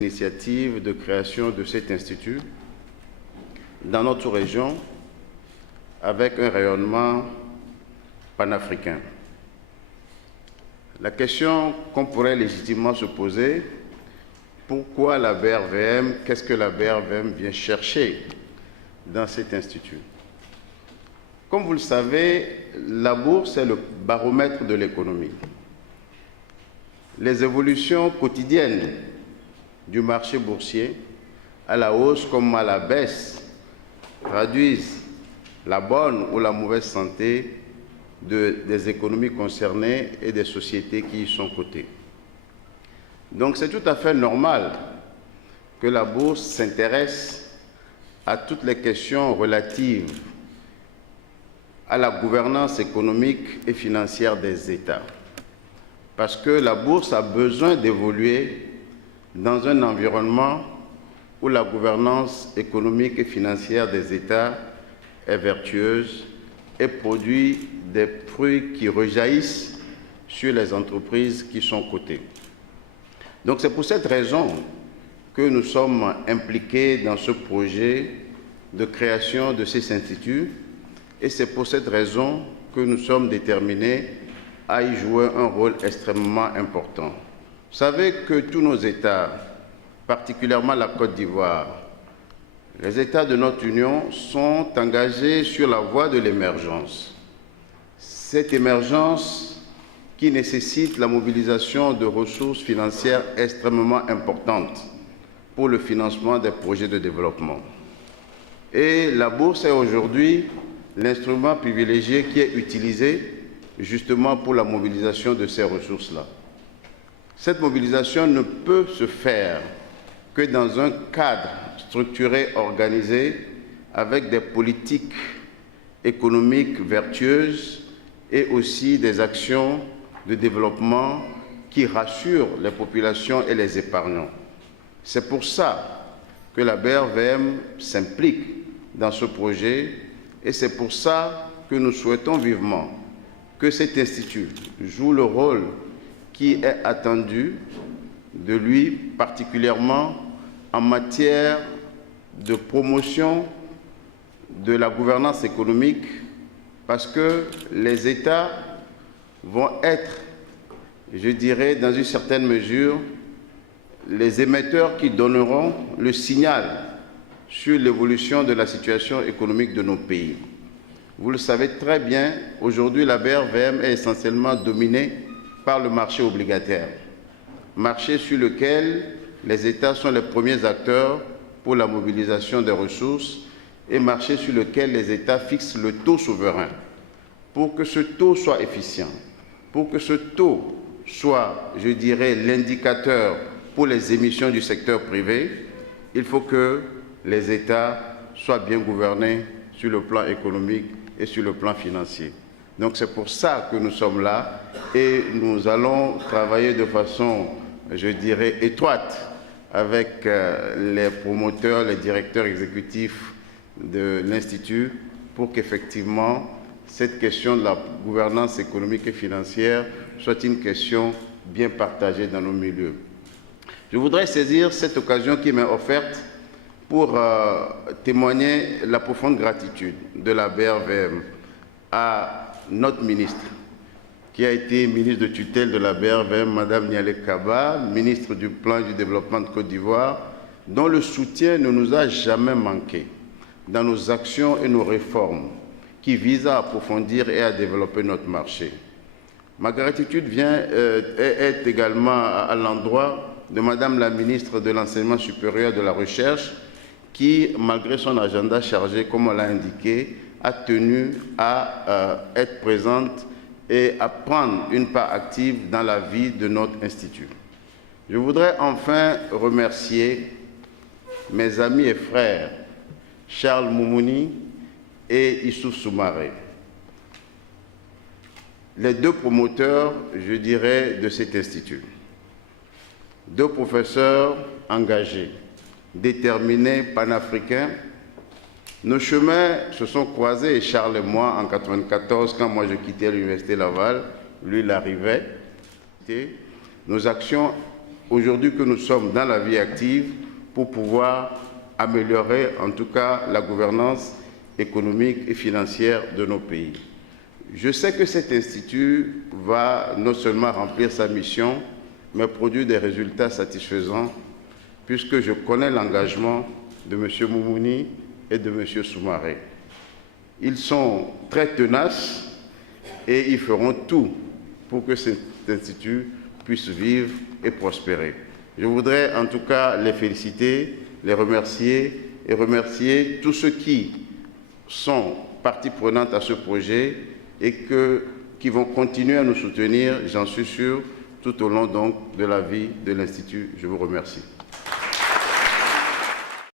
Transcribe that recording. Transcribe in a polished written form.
L'initiative de création de cet institut dans notre région avec un rayonnement panafricain. La question qu'on pourrait légitimement se poser, pourquoi la BRVM? Qu'est-ce que la BRVM vient chercher dans cet institut? Comme vous le savez, la bourse est le baromètre de l'économie. Les évolutions quotidiennes du marché boursier, à la hausse comme à la baisse, traduisent la bonne ou la mauvaise santé des économies concernées et des sociétés qui y sont cotées. Donc c'est tout à fait normal que la bourse s'intéresse à toutes les questions relatives à la gouvernance économique et financière des États. Parce que la bourse a besoin d'évoluer dans un environnement où la gouvernance économique et financière des États est vertueuse et produit des fruits qui rejaillissent sur les entreprises qui sont cotées. Donc c'est pour cette raison que nous sommes impliqués dans ce projet de création de ces instituts et c'est pour cette raison que nous sommes déterminés à y jouer un rôle extrêmement important. Vous savez que tous nos États, particulièrement la Côte d'Ivoire, les États de notre Union sont engagés sur la voie de l'émergence. Cette émergence qui nécessite la mobilisation de ressources financières extrêmement importantes pour le financement des projets de développement. Et la bourse est aujourd'hui l'instrument privilégié qui est utilisé justement pour la mobilisation de ces ressources-là. Cette mobilisation ne peut se faire que dans un cadre structuré, organisé, avec des politiques économiques vertueuses et aussi des actions de développement qui rassurent les populations et les épargnants. C'est pour ça que la BRVM s'implique dans ce projet et c'est pour ça que nous souhaitons vivement que cet institut joue le rôle qui est attendu de lui, particulièrement en matière de promotion de la gouvernance économique, parce que les États vont être, je dirais, dans une certaine mesure, les émetteurs qui donneront le signal sur l'évolution de la situation économique de nos pays. Vous le savez très bien, aujourd'hui la BRVM est essentiellement dominée par le marché obligataire, marché sur lequel les États sont les premiers acteurs pour la mobilisation des ressources et marché sur lequel les États fixent le taux souverain. Pour que ce taux soit efficient, pour que ce taux soit, je dirais, l'indicateur pour les émissions du secteur privé, il faut que les États soient bien gouvernés sur le plan économique et sur le plan financier. Donc c'est pour ça que nous sommes là et nous allons travailler de façon, je dirais, étroite avec les promoteurs, les directeurs exécutifs de l'Institut pour qu'effectivement cette question de la gouvernance économique et financière soit une question bien partagée dans nos milieux. Je voudrais saisir cette occasion qui m'est offerte pour témoigner la profonde gratitude de la BRVM à notre ministre, qui a été ministre de tutelle de la BRVM, Mme Nialé Kaba, ministre du Plan du développement de Côte d'Ivoire, dont le soutien ne nous a jamais manqué dans nos actions et nos réformes qui visent à approfondir et à développer notre marché. Ma gratitude est également à l'endroit de Mme la ministre de l'Enseignement supérieur et de la Recherche, qui, malgré son agenda chargé, comme on l'a indiqué, a tenu à être présente et à prendre une part active dans la vie de notre institut. Je voudrais enfin remercier mes amis et frères Charles Moumouni et Issouf Soumaré, les deux promoteurs, je dirais, de cet institut. Deux professeurs engagés, déterminés, panafricains. Nos chemins se sont croisés, Charles et moi, en 1994, quand moi je quittais l'Université Laval, lui il arrivait. Nos actions aujourd'hui que nous sommes dans la vie active pour pouvoir améliorer en tout cas la gouvernance économique et financière de nos pays. Je sais que cet institut va non seulement remplir sa mission, mais produire des résultats satisfaisants, puisque je connais l'engagement de M. Moumouni et de M. Soumaré. Ils sont très tenaces et ils feront tout pour que cet institut puisse vivre et prospérer. Je voudrais en tout cas les féliciter, les remercier et remercier tous ceux qui sont partie prenante à ce projet et qui vont continuer à nous soutenir, j'en suis sûr, tout au long donc de la vie de l'Institut. Je vous remercie.